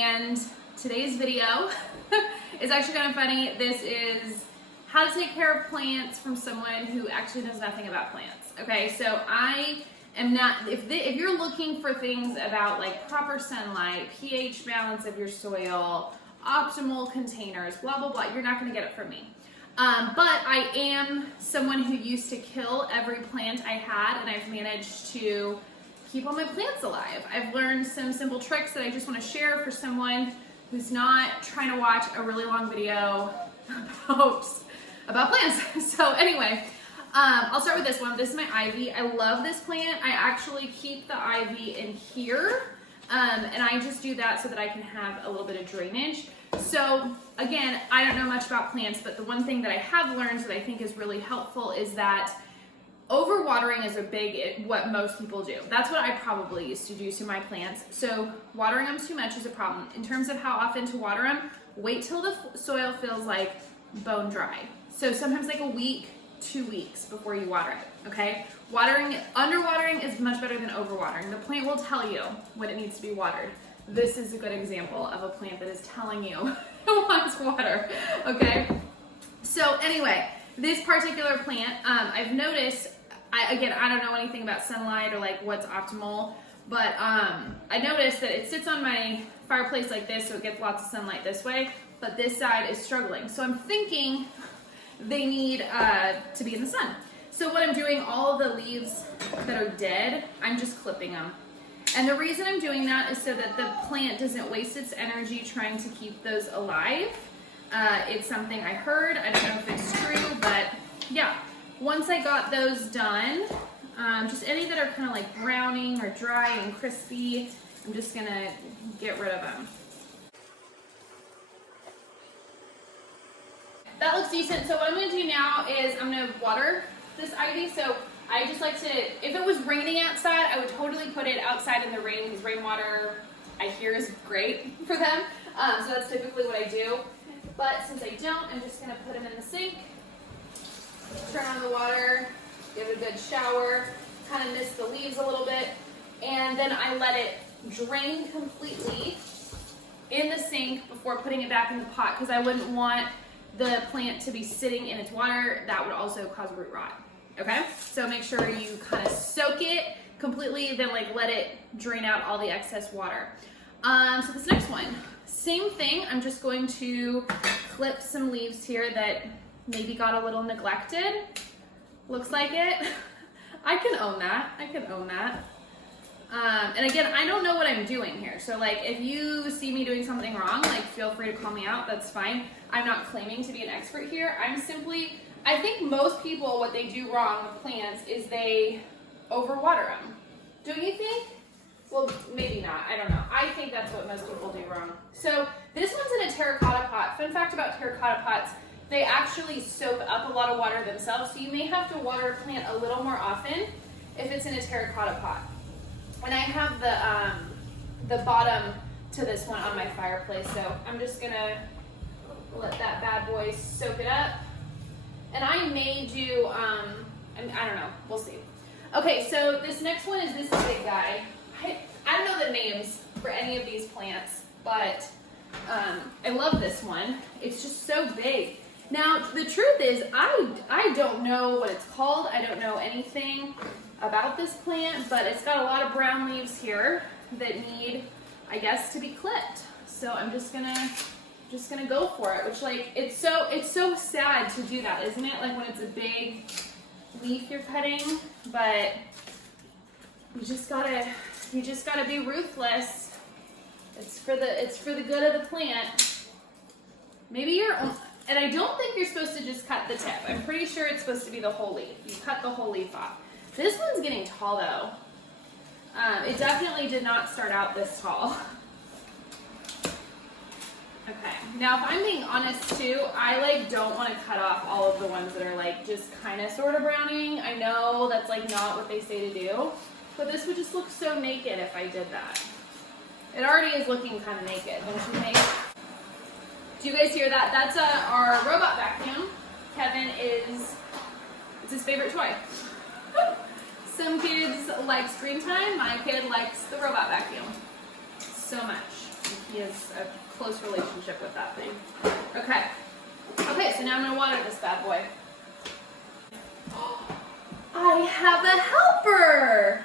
and today's video is actually kind of funny. This is how to take care of plants from someone who actually knows nothing about plants. Okay, so I am not, if you're looking for things about like proper sunlight, pH balance of your soil, optimal containers, blah, blah, blah, you're not gonna get it from me. But I am someone who used to kill every plant I had, and I've managed to keep all my plants alive. I've learned some simple tricks that I just want to share for someone who's not trying to watch a really long video about plants. So anyway, I'll start with this one. This is my ivy. I love this plant. I actually keep the ivy in here, and I just do that so that I can have a little bit of drainage. So again, I don't know much about plants, but the one thing that I have learned that I think is really helpful is that overwatering is what most people do. That's what I probably used to do to my plants. So watering them too much is a problem. In terms of how often to water them, wait till the soil feels like bone dry. So sometimes like a week, 2 weeks before you water it, okay? Underwatering is much better than overwatering. The plant will tell you when it needs to be watered. This is a good example of a plant that is telling you it wants water, okay? So anyway, this particular plant, I've noticed, I don't know anything about sunlight or like what's optimal, but I noticed that it sits on my fireplace like this, so it gets lots of sunlight this way, but this side is struggling. So I'm thinking they need to be in the sun. So what I'm doing, all of the leaves that are dead, I'm just clipping them. And the reason I'm doing that is so that the plant doesn't waste its energy trying to keep those alive. It's something I heard. I don't know if it's true, but yeah. Once I got those done, just any that are kind of like browning or dry and crispy, I'm just gonna get rid of them. That looks decent. So what I'm gonna do now is I'm gonna water this ivy. So I just like to, if it was raining outside, I would totally put it outside in the rain because rainwater, I hear, is great for them. So that's typically what I do. But since I don't, I'm just gonna put them in the sink, turn on the water, give it a good shower, kind of mist the leaves a little bit, and then I let it drain completely in the sink before putting it back in the pot because I wouldn't want the plant to be sitting in its water. That would also cause root rot. Okay, so make sure you kind of soak it completely, then like let it drain out all the excess water. So this next one, same thing. I'm just going to clip some leaves here that maybe got a little neglected. Looks like it. I can own that. I can own that. And again, I don't know what I'm doing here. So like if you see me doing something wrong, like feel free to call me out. That's fine. I'm not claiming to be an expert here. I think most people, what they do wrong with plants is they overwater them. Don't you think? Well, maybe not. I don't know. I think that's what most people do wrong. So this one's in a terracotta pot. Fun fact about terracotta pots, they actually soak up a lot of water themselves. So you may have to water a plant a little more often if it's in a terracotta pot. And I have the bottom to this one on my fireplace. So I'm just gonna let that bad boy soak it up. And I may do, I don't know, we'll see. Okay, so this next one is this big guy. I don't know the names for any of these plants, but I love this one. It's just so big. Now, the truth is, I don't know what it's called. I don't know anything about this plant, but it's got a lot of brown leaves here that need, I guess, to be clipped. So I'm just gonna go for it, which like, it's so sad to do that, isn't it? Like when it's a big leaf you're cutting, but you just gotta be ruthless. It's for the good of the plant. Maybe and I don't think you're supposed to just cut the tip. I'm pretty sure it's supposed to be the whole leaf. You cut the whole leaf off. This one's getting tall though. It definitely did not start out this tall. Okay, now if I'm being honest too, I like don't want to cut off all of the ones that are like just kind of sort of browning. I know that's like not what they say to do, but this would just look so naked if I did that. It already is looking kind of naked, don't you think? Do you guys hear that? That's our robot vacuum. Kevin it's his favorite toy. Some kids like screen time. My kid likes the robot vacuum so much. He has a close relationship with that thing. Okay. Okay, so now I'm gonna water this bad boy. I have a helper!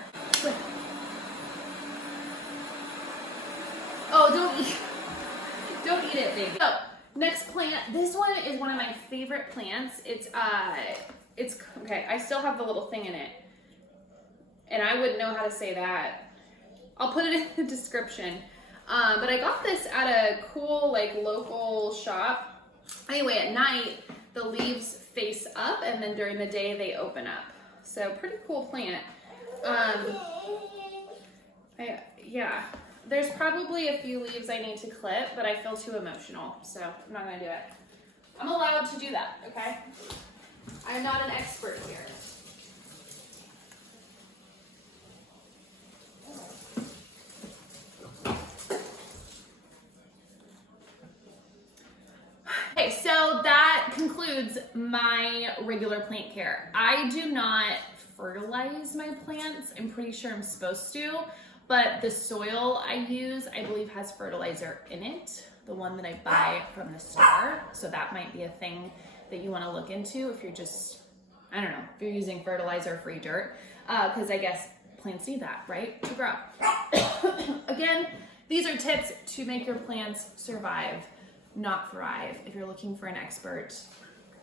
Oh, don't eat it, baby. So, next plant. This one is one of my favorite plants. It's okay. I still have the little thing in it, and I wouldn't know how to say that. I'll put it in the description. But I got this at a cool like local shop. Anyway, at night the leaves face up, and then during the day they open up. So pretty cool plant. Yeah. There's probably a few leaves I need to clip, but I feel too emotional, so I'm not gonna do it. I'm allowed to do that, okay? I'm not an expert here. Okay, so that concludes my regular plant care. I do not fertilize my plants. I'm pretty sure I'm supposed to. But the soil I use, I believe, has fertilizer in it, the one that I buy from the store. So that might be a thing that you want to look into if you're just, I don't know, if you're using fertilizer-free dirt, because I guess plants need that, right, to grow. Again, these are tips to make your plants survive, not thrive. If you're looking for an expert,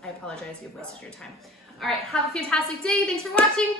I apologize, you've wasted your time. All right, have a fantastic day. Thanks for watching.